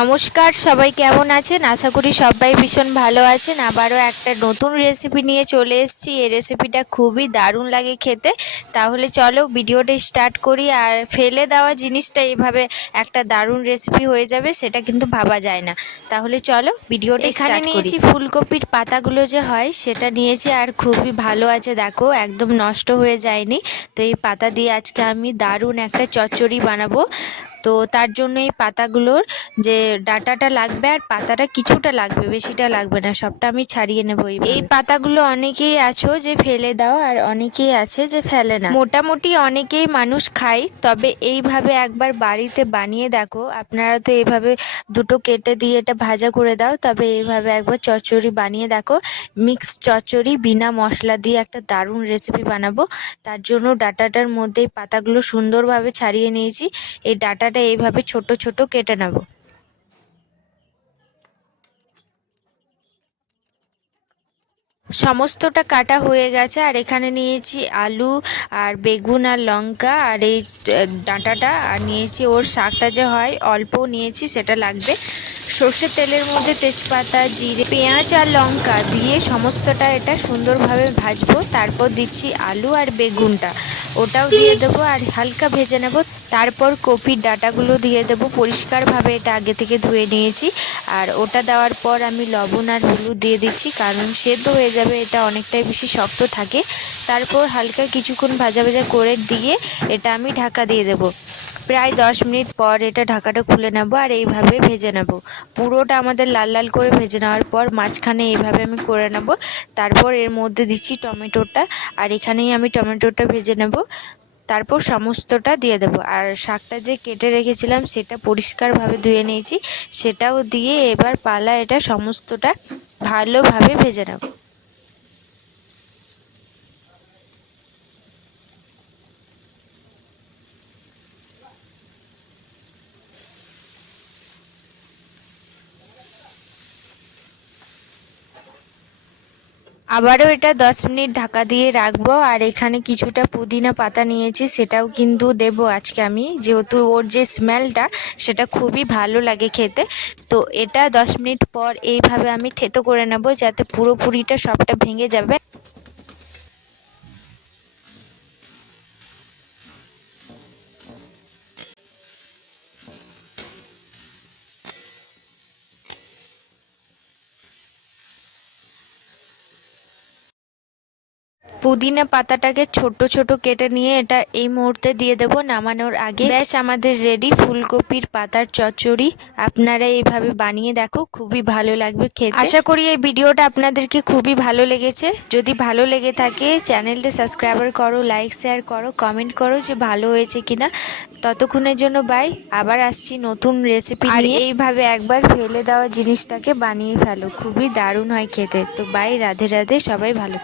নমস্কার, সবাই কেমন আছেন? আশা করি সবাই ভীষণ ভালো আছেন। আবারও একটা নতুন রেসিপি নিয়ে চলে এই রেসিপিটা খুবই দারুণ লাগে খেতে। তাহলে চলো ভিডিওটা স্টার্ট করি আর ফেলে দেওয়া জিনিসটা এভাবে একটা দারুণ রেসিপি হয়ে যাবে সেটা কিন্তু ভাবা যায় না। তাহলে চলো ভিডিওটা এখানে নিয়েছি ফুলকপির পাতাগুলো যে হয় সেটা নিয়েছি আর খুবই ভালো আছে দেখো একদম নষ্ট হয়ে যায়নি। তো এই পাতা দিয়ে আজকে আমি দারুণ একটা চচ্চড়ি বানাবো। তো তার জন্য এই পাতাগুলোর যে ডাটাটা লাগবে আর পাতাটা কিছুটা লাগবে বেশিটা লাগবে না সবটা আমি ছাড়িয়ে নেব এই পাতাগুলো অনেকেই আছো যে ফেলে দাও আর অনেকেই আছে যে ফেলে না। মোটামুটি অনেকেই মানুষ খায়, তবে এইভাবে একবার বাড়িতে বানিয়ে দেখো। আপনারা তো এইভাবে দুটো কেটে দিয়ে এটা ভাজা করে দাও, তবে এইভাবে একবার চচ্চড়ি বানিয়ে দেখো। মিক্স চচ্চড়ি, বিনা মশলা দিয়ে একটা দারুণ রেসিপি বানাবো। তার জন্য ডাটাটার মধ্যে পাতাগুলো সুন্দরভাবে ছাড়িয়ে নিয়েছি। এই ডাটাটা এইভাবে ছোট ছোট কেটে নেব। সমস্তটা কাটা হয়ে গেছে, আর এখানে নিয়েছি আলু আর বেগুন আর লঙ্কা আর এই ডাঁটাটা, আর নিয়েছি ওর শাকটা যে হয় অল্প নিয়েছি সেটা লাগবে। সর্ষের তেলের মধ্যে তেজপাতা, জিরে, পেঁয়াজ আর লঙ্কা দিয়ে সমস্তটা এটা সুন্দরভাবে ভাজবো। তারপর দিচ্ছি আলু আর বেগুনটা। ওটাও দিয়ে দেবো আর হালকা ভেজে নেব। তারপর কপির ডাটাগুলো দিয়ে দেবো, পরিষ্কারভাবে এটা আগে থেকে ধুয়ে নিয়েছি। আর ওটা দেওয়ার পর আমি লবণ আর হলুদ দিয়ে দিচ্ছি, কারণ সেদ্ধ হয়ে যাবে, এটা অনেকটাই বেশি শক্ত থাকে। তারপর হালকা কিছুক্ষণ ভাজা ভাজা করে দিয়ে এটা আমি ঢাকা দিয়ে দেবো। প্রায় দশ মিনিট পর এটা ঢাকাটা খুলে নেব আর এইভাবে ভেজে নেব। পুরোটা আমাদের লাল লাল করে ভেজে নেওয়ার পর মাঝখানে এইভাবে আমি করে নেব। তারপর এর মধ্যে দিচ্ছি টমেটোটা, আর এখানেই আমি টমেটোটা ভেজে নেব। তারপর সমস্তটা দিয়ে দেবো। আর শাকটা যে কেটে রেখেছিলাম, সেটা পরিষ্কারভাবে ধুয়ে নিয়েছি। সেটাও দিয়ে এবার পালা এটা সমস্তটা ভালোভাবে ভেজে নেব। আবারও এটা দশ মিনিট ঢাকা দিয়ে রাখব, আর এখানে কিছুটা পুদিনা পাতা নিয়েছি, সেটাও কিন্তু দেব আজকে আমি। যেহেতু ওর যে স্মেলটা, সেটা খুবই ভালো লাগে খেতে। তো এটা দশ মিনিট পর এইভাবে আমি থেতো করে নেব, যাতে পুরোপুরিটা সবটা ভেঙে যাবে। পুদিনা পাতাটাকে ছোট ছোট কেটে নিয়ে এটা এই মুহূর্তে দিয়ে দেব নামানোর আগে। ব্যাস আমাদের রেডি ফুলকপির পাতার চচ্চড়ি। আপনারা এইভাবে বানিয়ে দেখো খুবই ভালো লাগবে খেতে। আশা করি এই ভিডিওটা আপনাদেরকে খুবই ভালো লেগেছে। যদি ভালো লেগে থাকে চ্যানেলটা সাবস্ক্রাইবার করো লাইক শেয়ার করো কমেন্ট করো যে ভালো হয়েছে কিনা। ততক্ষণের জন্য বাই আবার আসছি নতুন রেসিপি আর এইভাবে একবার ফেলে দেওয়া জিনিসটাকে বানিয়ে ফেলো। খুবই দারুণ হয় খেতে। তো বাই রাধে রাধে। সবাই ভালো